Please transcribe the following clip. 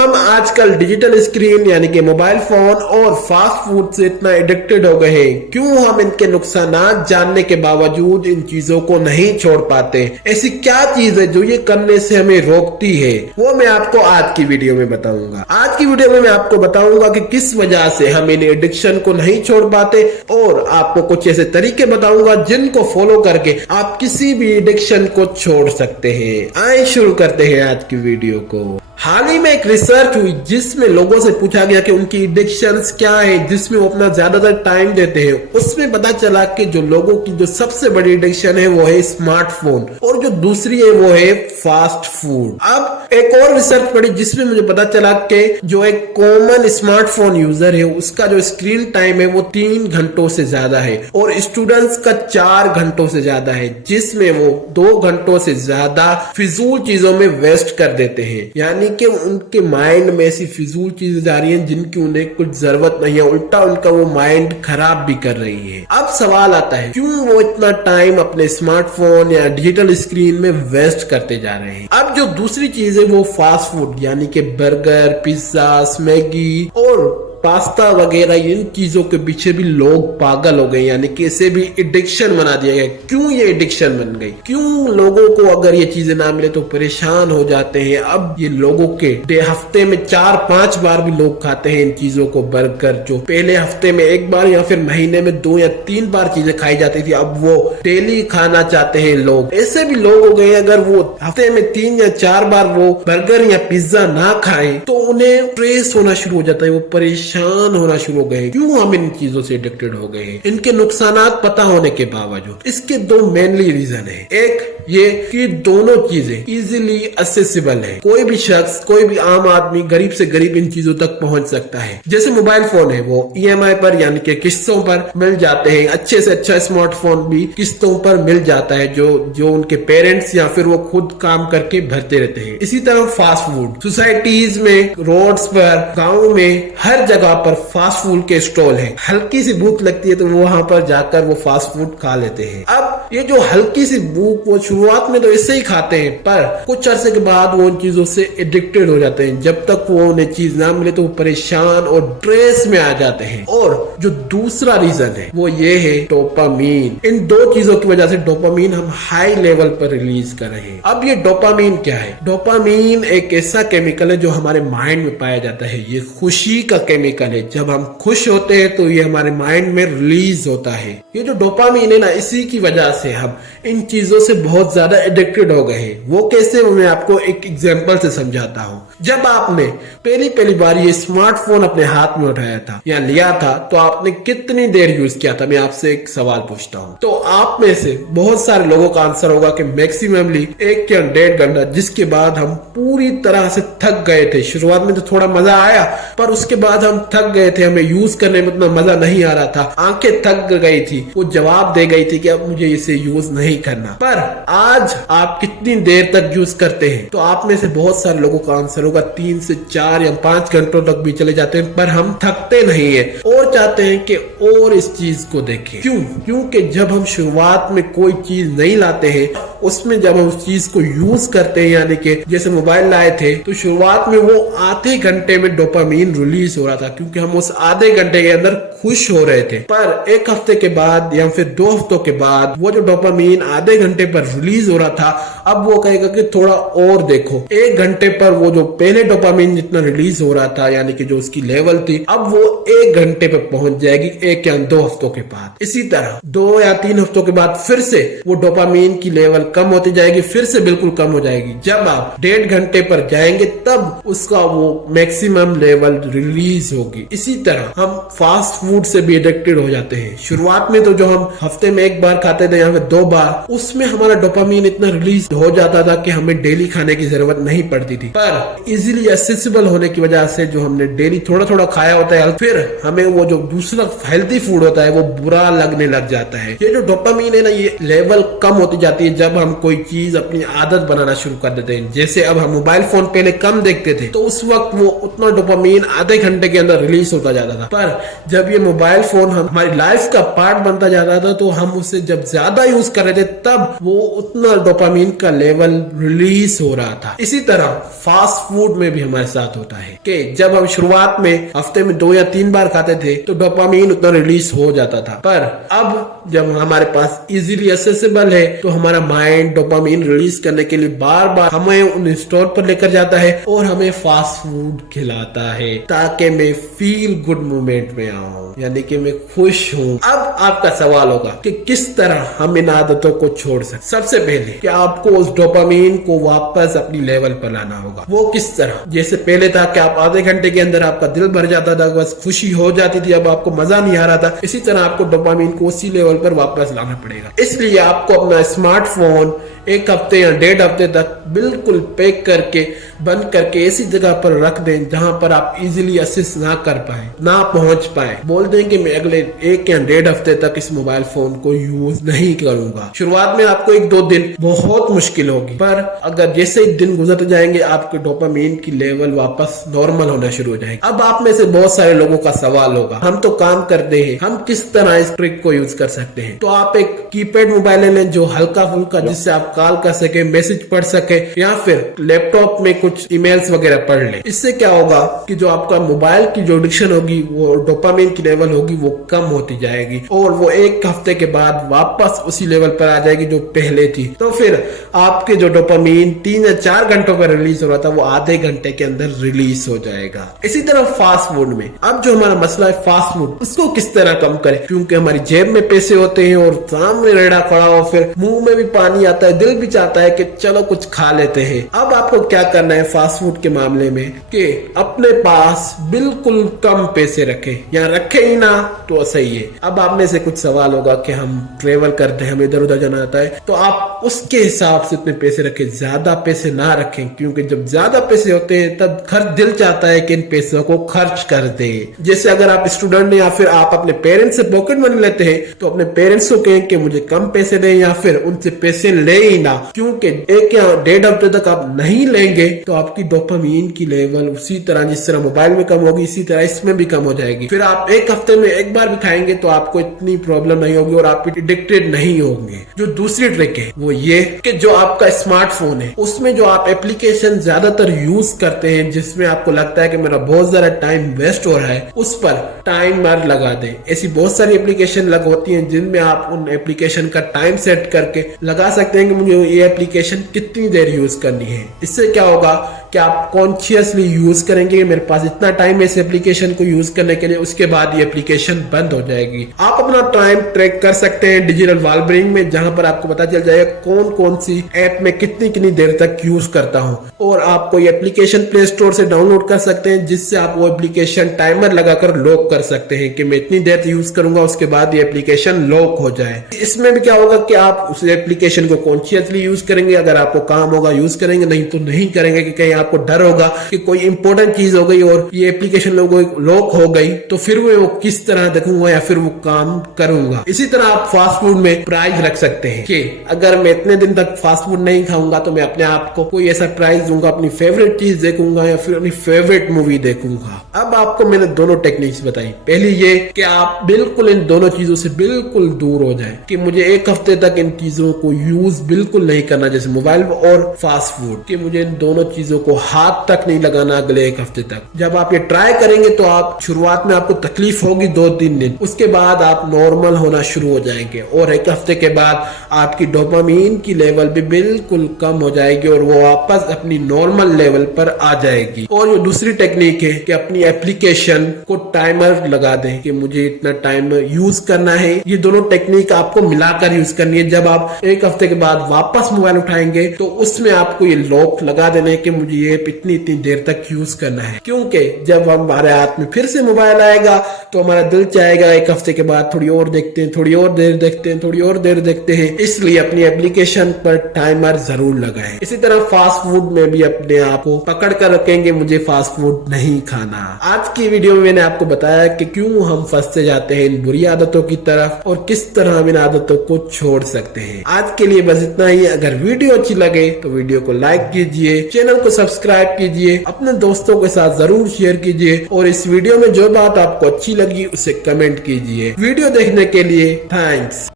हम आजकल digital screen यानी कि मोबाइल फोन और फास्ट फूड से इतना एडिक्टेड हो गए हैं? क्यों हम इनके नुकसानात जानने के बावजूद इन चीजों को नहीं छोड़ पाते? ऐसी क्या चीज है जो ये करने से हमें रोकती है? वो मैं आपको आज की वीडियो में बताऊंगा। आज की वीडियो में मैं आपको बताऊंगा कि किस वजह से हम इन एडिक्शन को नहीं छोड़ पाते, और आपको कुछ ऐसे तरीके बताऊंगा जिनको फॉलो करके आप किसी भी एडिक्शन को छोड़ सकते हैं। आइए शुरू करते हैं आज की वीडियो को। हाल ही में एक रिसर्च हुई जिसमें लोगों से पूछा गया कि उनकी एडिक्शंस क्या है जिसमें वो अपना ज्यादातर टाइम देते हैं। उसमें पता चला कि जो लोगों की जो सबसे बड़ी एडिक्शन है वो है स्मार्टफोन, और जो दूसरी है वो है फास्ट फूड। अब एक और रिसर्च पड़ी जिसमें मुझे पता चला कि जो एक कॉमन स्मार्टफोन यूजर है उसका जो स्क्रीन टाइम है वो 3 घंटों से ज्यादा है, और स्टूडेंट्स का 4 घंटों से ज्यादा है, जिसमें वो 2 घंटों से ज्यादा फिजूल चीजों में वेस्ट कर देते हैं। यानी कि उनके माइंड में ऐसी फिजूल चीजें जा रही हैं जिनकी उन्हें कुछ जरूरत नहीं है, उल्टा उनका वो माइंड खराब भी कर रही है। अब सवाल आता है, क्यों वो इतना टाइम अपने स्मार्टफोन या डिजिटल स्क्रीन में वेस्ट करते जा रहे हैं? अब जो दूसरी चीज है वो फास्ट फूड यानी कि बर्गर, पिज्जा, मैगी और पास्ता वगैरह, इन चीजों के पीछे भी लोग पागल हो गए, यानी कि इसे भी एडिक्शन बना दिया गया। क्यों ये एडिक्शन बन गई? क्यों लोगों को अगर ये चीजें ना मिले तो परेशान हो जाते हैं? अब ये लोगों के हफ्ते में 4-5 बार भी लोग खाते हैं इन चीजों को। बर्गर जो पहले हफ्ते में 1 बार या फिर महीने में 2 या 3 बार चीजें खाई जाती थी, अब वो डेली खाना चाहते हैं लोग। ऐसे भी लोग हो गए अगर वो हफ्ते में 3 या 4 बार वो बर्गर या पिज्जा ना खाएं तो उन्हें स्ट्रेस होना शुरू हो जाता है, वो परेशान होना शुरू हो गए। क्यों हम इन चीजों से एडिक्टेड हो गए हैं इनके नुकसानात पता होने के बावजूद? इसके 2 मेनली रीजन है। एक ये कि दोनों चीजें इजीली एक्सेसिबल है, कोई भी शख्स, कोई भी आम आदमी गरीब से गरीब इन चीजों तक पहुंच सकता है। जैसे मोबाइल फोन है वो EMI पर यानी कि किस्तों पर मिल जाते हैं। अच्छे से अच्छा स्मार्टफोन भी किस्तों पर मिल जाता है जो उनके पेरेंट्स या फिर वो खुद काम करके भरते रहते हैं। इसी तरह फास्ट फूड सोसाइटीज में, रोड्स पर, गाँव में, हर जगह पर फास्ट फूड के स्टॉल है। हल्की सी भूख लगती है तो वो वहां पर जाकर वो फास्ट फूड खा लेते हैं। अब ये जो हल्की सी भूख, वो शुरुआत में तो ऐसे ही खाते हैं, पर कुछ अरसे के बाद वो उन चीजों से एडिक्टेड हो जाते हैं। जब तक वो उन्हें चीज ना मिले तो वो परेशान और स्ट्रेस में आ जाते हैं। और जो दूसरा रीजन है वो ये है डोपामीन। इन 2 चीजों की वजह से डोपामीन हम हाई लेवल पर रिलीज कर रहे हैं। अब ये डोपामीन क्या है? डोपामीन एक ऐसा केमिकल है जो हमारे माइंड में पाया जाता है। ये खुशी का केमिकल है। जब हम खुश होते हैं तो ये हमारे माइंड में रिलीज होता है। ये जो डोपामीन है ना, इसी की वजह से हम इन चीजों से बहुत ज्यादा एडिक्टेड हो गए हैं। वो कैसे, वो मैं आपको एक एग्जांपल से समझाता हूँ। जब आपने पहली बार ये स्मार्टफोन अपने हाथ में उठाया था या लिया था तो आपने कितनी देर यूज किया था? मैं आपसे एक सवाल पूछता हूँ। तो आप में से बहुत सारे लोगों का आंसर होगा कि मैक्सिममली 1 या 1.5 घंटा, जिसके बाद हम पूरी तरह से थक गए थे। शुरुआत में तो थोड़ा मजा आया, पर उसके बाद हम थक गए थे, हमें यूज करने में उतना मजा नहीं आ रहा था, आंखें थक गई थी, वो जवाब दे गई थी कि अब मुझे इसे यूज नहीं करना। पर आज आप कितनी देर तक यूज करते हैं? तो आप में से बहुत सारे लोगों का आंसर होगा 3 से 4 या 5 घंटों तक भी चले जाते हैं, पर हम थकते नहीं है और चाहते हैं कि और इस चीज को देखें। क्यों? क्योंकि जब हम शुरुआत में कोई चीज नहीं लाते हैं, उसमें जब हम उस चीज को यूज करते हैं, यानी कि जैसे मोबाइल लाए थे तो शुरुआत में वो आधे घंटे में डोपामीन रिलीज हो रहा था, क्योंकि हम उस आधे घंटे के अंदर खुश हो रहे थे। पर 1 हफ्ते के बाद या फिर 2 हफ्तों के बाद वो जो डोपामीन आधे घंटे पर रिलीज हो रहा था, अब वो कहेगा कि थोड़ा और देखो। 1 घंटे पर वो जो पहले डोपामीन जितना रिलीज हो रहा था, यानी कि जो उसकी लेवल थी, अब वो 1 घंटे पे पहुंच जाएगी 1 या 2 हफ्तों के बाद। इसी तरह 2 या 3 हफ्तों के बाद फिर से वो डोपामीन की लेवल कम होती जाएगी, फिर से बिल्कुल कम हो जाएगी। जब आप 1.5 घंटे पर जाएंगे तब उसका वो मैक्सिमम लेवल रिलीज होगी। इसी तरह हम फास्ट फूड से भी एडिक्टेड हो जाते हैं। शुरुआत में तो जो हम हफ्ते में 1 बार खाते थे या फिर 2 बार, उसमें हमारा डोपामीन इतना रिलीज हो जाता था कि हमें डेली खाने की जरूरत नहीं पड़ती थी। पर इजीली एक्सेसिबल होने की वजह से जो हमने डेली थोड़ा थोड़ा खाया होता है, फिर हमें वो जो दूसरा हेल्थी फूड होता है वो बुरा लगने लग जाता है। ये जो डोपामीन है ना, ये लेवल कम होती जाती है जब हम कोई चीज अपनी आदत बनाना शुरू कर देते हैं। जैसे अब हम मोबाइल फोन पहले कम देखते थे तो उस वक्त वो उतना डोपामीन आधे घंटे के अंदर रिलीज होता जाता था, पर जब ये मोबाइल फोन हमारी लाइफ का पार्ट बनता जाता था तो हम उसे जब ज्यादा यूज कर रहे थे तब वो उतना डोपामीन का लेवल रिलीज हो रहा था। इसी तरह फास्ट फूड में भी हमारे साथ होता है कि जब हम शुरुआत में हफ्ते में 2 या 3 बार खाते थे तो डोपामीन उतना रिलीज हो जाता था, पर अब जब हमारे पास इजीली एक्सेसिबल है तो हमारा माइंड डोपामीन रिलीज करने के लिए बार बार हमें उन स्टोर पर लेकर जाता है और हमें फास्ट फूड खिलाता है ताकि मैं फील गुड मोमेंट में आऊं, यानी कि मैं खुश हूं। अब आपका सवाल होगा कि किस तरह हम इन आदतों को छोड़ सकते। सबसे पहले कि आपको उस डोपामीन को वापस अपनी लेवल पर लाना होगा। वो किस तरह? जैसे पहले था कि आप आधे घंटे के अंदर आपका दिल भर जाता था, बस खुशी हो जाती थी, अब आपको मजा नहीं आ रहा था। इसी तरह आपको डोपामीन को उसी लेवल पर वापस लाना पड़ेगा। इसलिए आपको अपना स्मार्टफोन 1 हफ्ते या 1.5 हफ्ते तक बिल्कुल पैक करके बंद करके ऐसी जगह पर रख दें जहां पर आप इजीली एक्सेस ना कर पाए, ना पहुंच पाए। बोल दें कि मैं अगले 1 या 1.5 हफ्ते तक इस मोबाइल फोन को यूज नहीं करूंगा। शुरुआत में आपको 1-2 दिन बहुत मुश्किल होगी, पर अगर जैसे ही दिन गुजरते जाएंगे आपके डोपामीन की लेवल वापस नॉर्मल होना शुरू हो जाएगी। अब आप में से बहुत सारे लोगों का सवाल होगा, हम तो काम करते हैं, हम किस तरह इस ट्रिक को यूज कर सकते हैं? तो आप एक कीपैड मोबाइल ले लें जो हल्का फुल्का, जिससे आप कॉल कर सके, मैसेज पढ़ सके, या फिर लैपटॉप में कुछ ईमेल्स वगैरह पढ़ ले। इससे क्या होगा कि जो आपका मोबाइल की जो एडिक्शन होगी, वो डोपामीन की लेवल होगी, वो कम होती जाएगी और वो 1 हफ्ते के बाद वापस उसी लेवल पर आ जाएगी जो पहले थी। तो फिर आपके जो डोपामीन 3 या 4 घंटों पर रिलीज हो रहा था वो आधे घंटे के अंदर रिलीज हो जाएगा। इसी तरह फास्ट फूड में अब जो हमारा मसला है फास्ट फूड, उसको किस तरह कम करें? क्योंकि हमारी जेब में पैसे होते हैं और सामने रेड़ा खड़ा हो, फिर मुंह में भी पानी आता है, दिल भी चाहता है कि चलो कुछ खा लेते हैं। अब आपको क्या करना है फास्ट फूड के मामले में कि अपने पास बिल्कुल कम पैसे रखें, या रखे ही ना तो सही है। अब आप में से कुछ सवाल होगा कि हम ट्रेवल करते हैं, हमें इधर उधर जाना आता है, तो आप उसके हिसाब से इतने पैसे रखें, ज्यादा पैसे ना रखें, क्योंकि जब ज्यादा पैसे होते हैं तब दिल चाहता है कि इन पैसों को खर्च कर दे। जैसे अगर आप स्टूडेंट हैं या फिर आप अपने पेरेंट्स से पॉकेट मनी लेते हैं तो अपने पेरेंट्स को कहें कि मुझे कम पैसे दें, या फिर उनसे पैसे ले ही ना, क्योंकि 1 या 1.5 हफ्ते तक आप नहीं लेंगे तो आपकी डोपामीन की लेवल उसी तरह जिस तरह मोबाइल में कम होगी इसी तरह इसमें भी कम हो जाएगी। फिर आप 1 हफ्ते में 1 बार भी खाएंगे तो आपको इतनी प्रॉब्लम नहीं होगी और आप एडिक्टेड नहीं होंगे। जो दूसरी ट्रिक है वो ये कि जो आपका स्मार्टफोन है उसमें जो आप एप्लीकेशन ज्यादातर यूज करते हैं, जिसमें आपको लगता है कि मेरा बहुत ज्यादा टाइम वेस्ट हो रहा है, उस पर टाइमर लगा दें। ऐसी बहुत सारी एप्लीकेशन लग होती हैं जिनमें आप उन एप्लीकेशन का टाइम सेट करके लगा सकते हैं कि मुझे ये एप्लीकेशन कितनी देर यूज करनी है। इससे क्या होगा कि आप कॉन्शियसली यूज करेंगे, मेरे पास इतना टाइम है इस एप्लीकेशन को यूज करने के लिए, उसके बाद ये एप्लीकेशन बंद हो जाएगी। आप अपना टाइम ट्रैक कर सकते हैं डिजिटल वेलबीइंग में, जहां पर आपको पता चल जाएगा कौन कौन सी ऐप में कितनी देर तक यूज करता हूं। और आप कोई एप्लीकेशन प्ले स्टोर से डाउनलोड कर सकते हैं जिससे आप वो एप्लीकेशन टाइमर लगाकर लॉक कर सकते हैं कि मैं इतनी देर यूज करूंगा, उसके बाद ये एप्लीकेशन लॉक हो जाए। इसमें भी क्या होगा कि आप उस एप्लीकेशन को कॉन्शियसली यूज करेंगे, अगर आपको काम होगा यूज करेंगे, नहीं तो नहीं करेंगे, कि कहीं आपको डर होगा कि कोई इंपॉर्टेंट चीज हो गई और ये एप्लीकेशन लॉक हो गई तो फिर वो किस तरह देखूंगा या फिर वो काम करूंगा। इसी तरह आप फास्ट फूड में प्राइस रख सकते हैं कि अगर मैं इतने दिन तक फास्ट फूड नहीं खाऊंगा तो मैं अपने आप को कोई ऐसा प्राइस दूंगा, अपनी फेवरेट चीज देखूंगा या फिर अपनी फेवरेट मूवी देखूंगा। अब आपको मैंने दोनों टेक्निक्स बताई। पहली ये कि आप बिल्कुल इन दोनों चीजों से बिल्कुल दूर हो जाएं कि मुझे 1 हफ्ते तक इन चीजों को यूज बिल्कुल नहीं करना, जैसे मोबाइल और फास्ट फूड, कि मुझे इन दोनों चीजों को हाथ तक नहीं लगाना अगले 1 हफ्ते तक। जब आप ये ट्राई करेंगे तो आप शुरुआत में आपको तकलीफ होगी 2-3 दिन, उसके बाद आप नॉर्मल होना शुरू हो जाएंगे और 1 हफ्ते के बाद आपकी डोपामीन की लेवल भी बिल्कुल कम हो जाएगी और वो वापस अपनी नॉर्मल लेवल पर आ जाएगी। और ये दूसरी टेक्निक है कि अपनी एप्लीकेशन को टाइमर लगा दें कि मुझे इतना टाइम यूज करना है। ये दोनों टेक्निक आपको मिलाकर यूज करनी है। जब आप 1 हफ्ते के बाद वापस मोबाइल उठाएंगे तो उसमें आपको ये लॉक लगा देना है कि मुझे ये इतनी देर तक यूज करना है, क्योंकि जब हमारे हाथ में फिर से मोबाइल आएगा तो हमारा दिल चाहेगा 1 हफ्ते के बाद थोड़ी और देखते हैं, थोड़ी और देर देखते हैं, थोड़ी और देर देखते हैं। इसलिए अपनी एप्लीकेशन पर टाइमर जरूर लगाएं। इसी तरह फास्ट फूड में भी अपने आप को पकड़ कर रखेंगे, मुझे फास्ट फूड नहीं खाना। आज की वीडियो में मैंने आपको बताया कि क्यों हम फंसते जाते हैं इन बुरी आदतों की तरफ और किस तरह हम इन आदतों को छोड़ सकते हैं। आज के लिए बस इतना। इतना ही। अगर वीडियो अच्छी लगे तो वीडियो को लाइक कीजिए, चैनल को सब्सक्राइब कीजिए, अपने दोस्तों के साथ जरूर शेयर कीजिए और इस वीडियो में जो बात आपको अच्छी लगी उसे कमेंट कीजिए। वीडियो देखने के लिए थैंक्स।